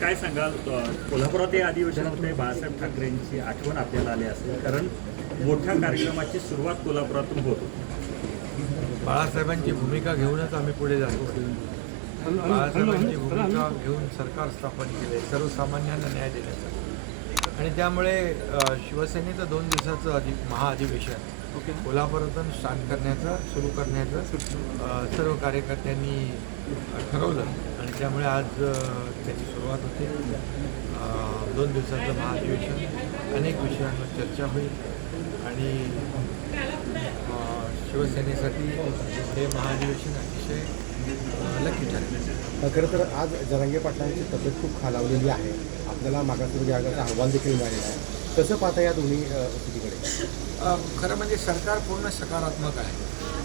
काय सांगाल? कोल्हापुरात हे अधिवेशन होते बाळासाहेब ठाकरेंची आठवण आपल्याला आली असेल कारण मोठ्या कार्यक्रमाची सुरुवात कोल्हापुरातून होत होती. बाळासाहेबांची भूमिका घेऊनच आम्ही पुढे जातो बाळासाहेबांची भूमिका घेऊन सरकार स्थापन केले सर्वसामान्यांना न्याय देण्यासाठी आणि त्यामुळे शिवसेनेचं दोन दिवसाचं अधि महाअधिवेशन कोल्हापुरातून स्टार्ट करण्याचं सुरू करण्याचं सर्व कार्यकर्त्यांनी ठरवलं. त्यामुळे आज त्याची सुरुवात होते. दोन दिवसाचं महाअधिवेशन अनेक विषयांवर चर्चा होईल आणि शिवसेनेसाठी हे महाअधिवेशन अतिशय लकी ठरेल. खरं तर आज जरांगे पाटलांची तब्येत खूप खालावलेली आहे. आपल्याला मागासवर्गीय आयोगाचा अहवाल देखील मिळालेला आहे. कसं पाहता या दोन्ही स्थितीकडे? खरं म्हणजे सरकार पूर्ण सकारात्मक आहे.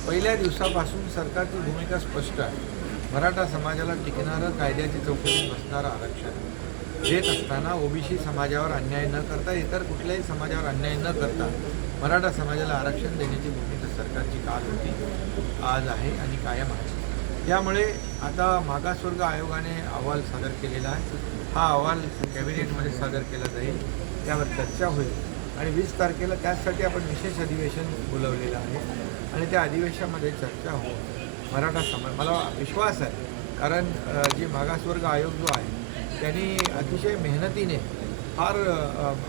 पहिल्या दिवसापासून सरकारची भूमिका स्पष्ट आहे. मराठा समाजाला टिकणारं कायद्याची चौकटीत बसणारं आरक्षण. देत असताना ओबीसी समाजावर अन्याय न करता इतर कुठल्याही समाजावर अन्याय न करता मराठा समाजाला आरक्षण देण्याची भूमिका सरकारची काल होती आज आहे आणि कायम आहे. त्यामुळे आता मागासवर्ग आयोगाने अहवाल सादर केलेला आहे. हा अहवाल कॅबिनेटमध्ये सादर केला जाईल त्यावर चर्चा होईल आणि वीस तारखेला त्याचसाठी आपण विशेष अधिवेशन बोलवलेलं आहे आणि त्या अधिवेशनामध्ये चर्चा होईल. मराठा समाज मला विश्वास आहे. कारण जी मागासवर्ग आयोग जो आहे त्यांनी अतिशय मेहनतीने फार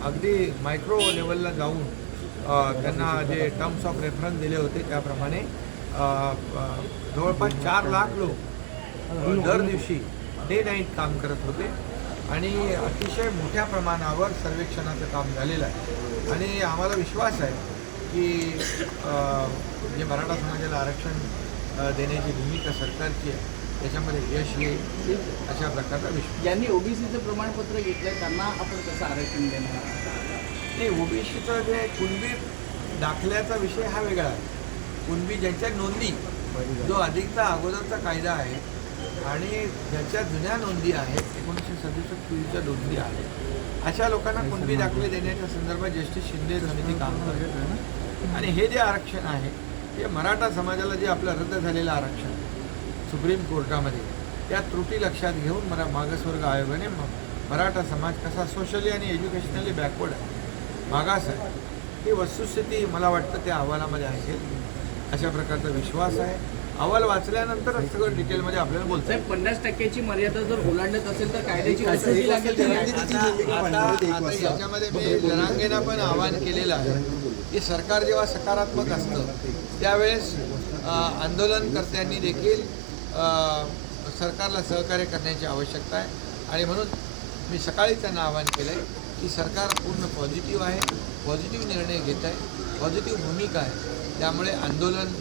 अगदी मायक्रो लेवलला जाऊन त्यांना जे टर्म्स ऑफ रेफरन्स दिले होते त्याप्रमाणे जवळपास चार लाख लोक दर दिवशी डे नाईट काम करत होते आणि अतिशय मोठ्या प्रमाणावर सर्वेक्षणाचं काम झालेलं आहे. आणि आम्हाला विश्वास आहे की जे मराठा समाजाला आरक्षण देण्याची भूमिका सरकारची आहे त्याच्यामध्ये यश येईल अशा प्रकारचा विश्वास. ज्यांनी ओबीसीचं प्रमाणपत्र घेतलंय त्यांना आपण कसं आरक्षण देणार नाही ओबीसीचं जे कुणबी दाखल्याचा विषय हा वेगळा आहे. कुणबी ज्यांच्या नोंदी जो अधिकचा अगोदरचा कायदा आहे आणि ज्याच्या जुन्या नोंदी आहेत एकोणीसशे सदुसष्ट पूर्वीच्या नोंदी आहेत अशा लोकांना कुणबी दाखले देण्याच्या संदर्भात जस्टिस शिंदे समिती काम करते. आणि हे जे आरक्षण आहे ते मराठा समाजाला जे आपलं रद्द झालेलं आरक्षण सुप्रीम कोर्टामध्ये त्या त्रुटी लक्षात घेऊन मरा मागासवर्ग आयोगाने मराठा समाज कसा सोशली आणि एज्युकेशनली बॅकवर्ड आहे. मागास आहे. ही वस्तुस्थिती मला वाटतं त्या अहवालामध्ये असेल अशा प्रकारचा विश्वास आहे. अहवाल वाचल्यानंतरच सगळं डिटेलमध्ये आपल्याला बोलता पन्नास टक्क्याची मर्यादा जर ओलांडत असेल तर कायद्याची कसोटी लागेल? आता याच्यामध्ये मी जनांगेना पण आवाहन केलेलं आहे की सरकार जेव्हा सकारात्मक असतं त्यावेळेस आंदोलनकर्त्यांनी देखील सरकारला सहकार्य करण्याची आवश्यकता आहे. आणि म्हणून मी सकाळीच त्यांना आवाहन केलं आहे की सरकार पूर्ण पॉझिटिव्ह आहे पॉझिटिव्ह निर्णय घेत आहे पॉझिटिव्ह भूमिका आहे. त्यामुळे आंदोलन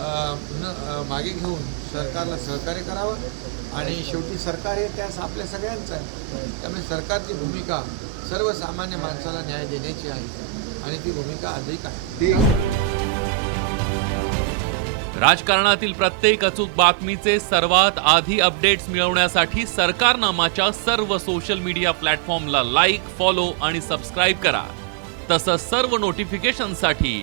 न मागे घेऊन सरकारला सहकार्य करावं आणि शेवटी सरकार हे त्यास आपल्या सगळ्यांचं आहे. त्यामुळे सरकारची भूमिका सर्वसामान्य माणसाला न्याय देण्याची आहे आणि ती भूमिका अधिक आहे. राजकारणातील प्रत्येक अचूक बातमीचे सर्वात आधी अपडेट्स मिळवण्यासाठी सरकारनामाच्या सर्व सोशल मीडिया प्लॅटफॉर्मला लाईक फॉलो आणि सबस्क्राईब करा. तसंच सर्व नोटिफिकेशनसाठी